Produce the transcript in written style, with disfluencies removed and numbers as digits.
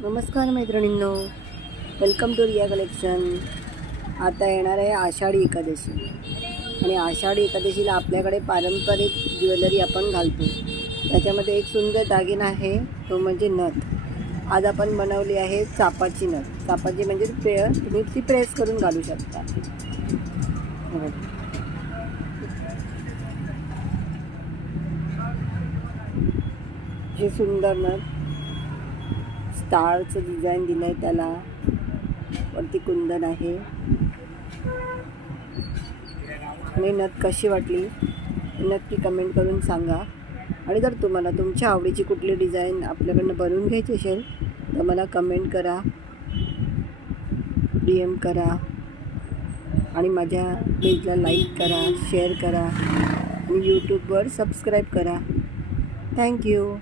नमस्कार मैत्रिणींनो, welcome to Riya collection. आता येणार आहे आषाढी एकादशी आणि आषाढी एकादशीला आपल्याकडे पारंपरिक ज्वेलरी आपण घालतो. त्याच्यामध्ये एक सुंदर दागिना आहे, तो म्हणजे नथ. आज आपण बनवली आहे चापाची नथ. चापाची म्हणजे तुम्ही ती प्रेस करून घालू शकता. हे सुंदर नथ, स्टारचं डिझाईन दिलं आहे, त्याला वरती कुंदन आहे. आणि नथ कशी वाटली नक्की कमेंट करून सांगा. आणि जर तुम्हाला तुमच्या आवडीची कुठली डिझाईन आपल्याकडनं बनवून घ्यायची असेल तर मला कमेंट करा, DM करा आणि माझ्या पेजला लाईक करा, शेअर करा आणि यूट्यूबवर सबस्क्राईब करा. थँक्यू.